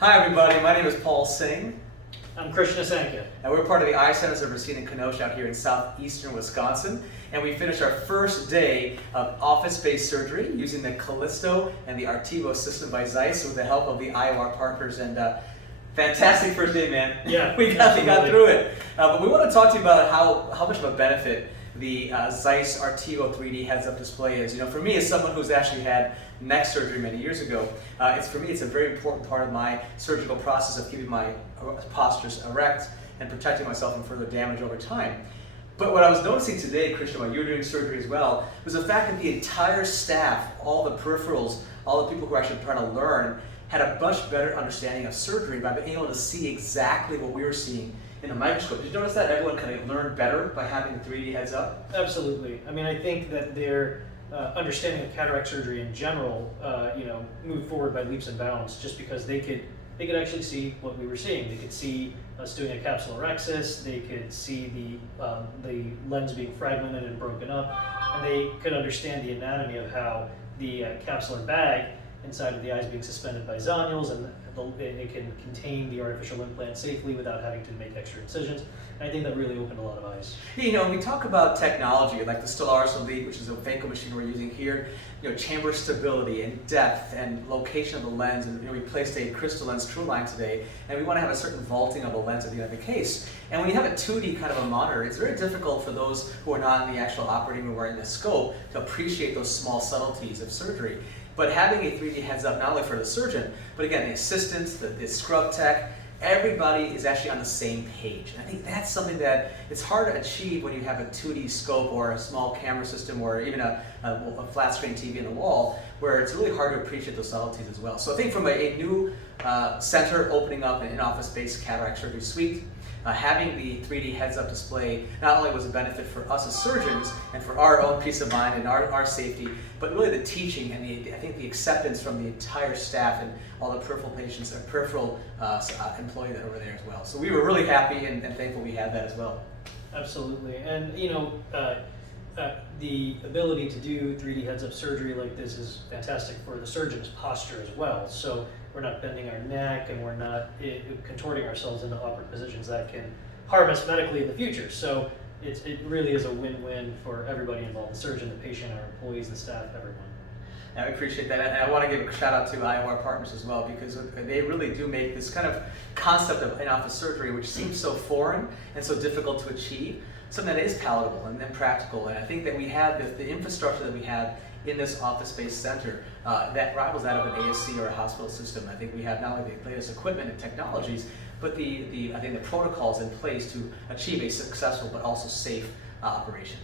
Hi everybody, my name is Paul Singh. I'm Krishna Sankhya. And we're part of the Eye Centers of Racine and Kenosha out here in southeastern Wisconsin. And we finished our first day of office-based surgery using the Callisto and the Artivo system by Zeiss with the help of the iOR partners. And fantastic first day, man. Yeah, we got through it. But we want to talk to you about how much of a benefit the Zeiss Artivo 3D heads-up display is. You know, for me, as someone who's actually had neck surgery many years ago, it's a very important part of my surgical process of keeping my postures erect and protecting myself from further damage over time. But what I was noticing today, Christian, while you were doing surgery as well, was the fact that the entire staff, all the peripherals, all the people who are actually trying to learn, had a much better understanding of surgery by being able to see exactly what we were seeing in the microscope. Did you notice that everyone kind of learned better by having the 3D heads up? Absolutely. I mean, I think that their understanding of cataract surgery in general, moved forward by leaps and bounds, just because they could actually see what we were seeing. They could see us doing a capsulorhexis. They could see the lens being fragmented and broken up, and they could understand the anatomy of how the capsular bag inside of the eye is being suspended by zonules, and it can contain the artificial implant safely without having to make extra incisions. And I think that really opened a lot of eyes. You know, we talk about technology like the Stellaris Elite, which is a phaco machine we're using here. You know, chamber stability and depth and location of the lens. And we placed a crystal lens true line today, and we want to have a certain vaulting of the lens at the end of the case. And when you have a 2D kind of a monitor, it's very difficult for those who are not in the actual operating room or in the scope to appreciate those small subtleties of surgery. But having a 3D heads up, not only for the surgeon, but again, the assistants, the scrub tech, everybody is actually on the same page. And I think that's something that it's hard to achieve when you have a 2D scope or a small camera system or even a flat screen TV on the wall, where it's really hard to appreciate those subtleties as well. So I think from a new center opening up an in-office-based cataract surgery suite, having the 3D heads-up display not only was a benefit for us as surgeons and for our own peace of mind and our safety, but really the teaching and I think the acceptance from the entire staff and all the peripheral patients and peripheral employees that were there as well. So we were really happy and thankful we had that as well. Absolutely, and the ability to do 3D heads-up surgery like this is fantastic for the surgeon's posture as well. So we're not bending our neck and we're not contorting ourselves into awkward positions that can harm us medically in the future. So it really is a win-win for everybody involved: the surgeon, the patient, our employees, the staff, everyone. I appreciate that, and I want to give a shout out to iOR partners as well, because they really do make this kind of concept of in-office surgery, which seems so foreign and so difficult to achieve, something that is palatable and then practical. And I think that we have the infrastructure that we have in this office-based center that rivals that of an ASC or a hospital system. I think we have not only the latest equipment and technologies, but I think the protocols in place to achieve a successful but also safe operation.